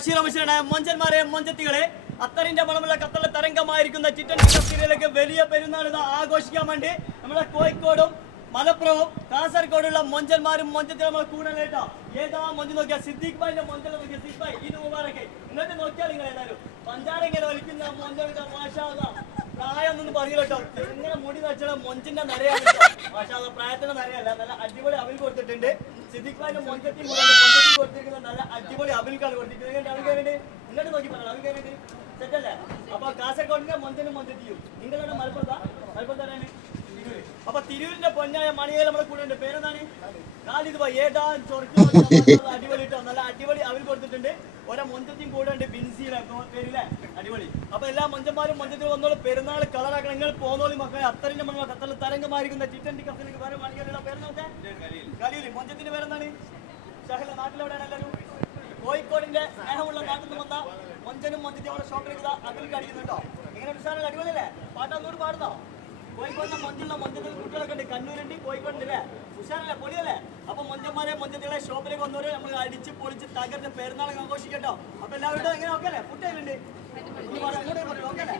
വശ്യരമശനായ മൊഞ്ചന്മാരെ മൊഞ്ചത്തികളെ അത്തറിന്റെ മണമുള്ള കത്തള തരംഗമായിരിക്കുന്ന ചിറ്റൻ സീരിയലൊക്കെ വലിയ പെരുന്നാൾ ആഘോഷിക്കാൻ വേണ്ടി നമ്മളെ കോഴിക്കോടും മലപ്പുറവും കാസർഗോഡുള്ള മൊഞ്ചന്മാരും മൊഞ്ചത്തിലും നമ്മളെ കൂടെ കേട്ടോ. ഏതാ മൊഞ്ച് നോക്കിയാ സിദ്ദീഖ് ഭായിന്റെ മൊഞ്ചല നോക്കിയ സിദ്ദീഖ് ഭായ് ഇത് മുബാറക്കെ ഇങ്ങോട്ട് നോക്കിയാൽ നിങ്ങൾ എല്ലാവരും പഞ്ചാര ഇങ്ങനെ ഒലിക്കുന്ന മൊഞ്ചെടുത്ത മാഷാള്ള പ്രായം ഒന്നും പറയില്ല കേട്ടോ. ഇങ്ങനെ മുടി വെച്ചാൽ മൊഞ്ചിന്റെ നിറയാണ് മാഷാള്ള പ്രായത്തിന്റെ നിറയല്ല. നല്ല അടിപൊളി അവിൽ കൊടുത്തിട്ടുണ്ട്. സിദ്ദീഖ് ഭായിന്റെ മൊഞ്ചത്തിൽ കൊടുത്തിരിക്കുന്ന നല്ല അടിപൊളി അവിൽക്കാണ് കൊടുത്തിരിക്കുന്നത്. അവൽ കയറിണ്ട് ഇങ്ങോട്ട് നോക്കി പറഞ്ഞു അവൽ കയറിണ്ട് സെറ്റല്ലേ. അപ്പൊ കാസർഗോഡിന്റെ മൊഞ്ചനും മൊഞ്ചത്തിയും നിങ്ങളുടെ മലപ്പുറത്താണ് അപ്പൊ തിരൂരിന്റെ പൊന്നായ മണിയേൽ നമ്മളെ കൂടെ ഉണ്ട്. പേരെന്താണ്? കാലിത് ഭായ് ഏതാ ചൊറക്ക് അടിപൊളി ഇട്ടോ. നല്ല അടിപൊളി അവൽ കൊടുത്തിട്ടുണ്ട്. ഓരോ മൊഞ്ചത്തിയും കൂടെ ഉണ്ട് ബിൻസിയിലെ പേരില്ലേ അടിപൊളി. അപ്പൊ എല്ലാ മൊഞ്ചന്മാരും മൊഞ്ചത്തിൽ വന്നോളൂ. പെരുന്നാൾ കളറാക്കണം. നിങ്ങൾ പോന്നോളി മക്കളെ. അത്തറിന്റെ മണ കത്തല തരംഗമായിരിക്കുന്ന ചിറ്റൻ കഫലിക്ക് വേറെ മണികളുടെ പേരെന്നൊക്കെ കലിയില്. മൊഞ്ചത്തിന്റെ പേരെന്താണ്? ഷഹല. നാട്ടിലെവിടെയാണ് എല്ലാവരും? കോഴിക്കോടിന്റെ സ്നേഹമുള്ള നാട്ടിൽ നിന്ന് വന്ന മൊഞ്ചനും മൊഞ്ചത്തിയും അവിടെ ഷോപ്പിലേക്ക് അകലിക്ക് അടിക്കുന്നുണ്ടോ? എങ്ങനെ ഉഷാറല്ല അടിപൊളിയല്ലേ? പാട്ടൊന്നൂട് പാടുന്നോ? കോഴിക്കോടിന്റെ മൊഞ്ചുള്ള മൊഞ്ചത്തിൽ കുട്ടികളൊക്കെ ഉണ്ട്. കണ്ണൂരുണ്ട്, കോഴിക്കോടുണ്ടല്ലേ? ഉഷാറല്ലേ? പൊളിയല്ലേ? അപ്പൊ മൊഞ്ചന്മാരെ മൊഞ്ചത്തിലെ ഷോപ്പിലേക്ക് വന്നവര് നമ്മൾ അടിച്ച് പൊളിച്ച് തകർത്ത് പെരുന്നാൾ ആഘോഷിക്കട്ടോ. അപ്പൊ എല്ലാവരും എങ്ങനെ ഓക്കെ അല്ലേ? ഫുഡ് ആയിട്ടുണ്ട് ഓക്കെ അല്ലേ?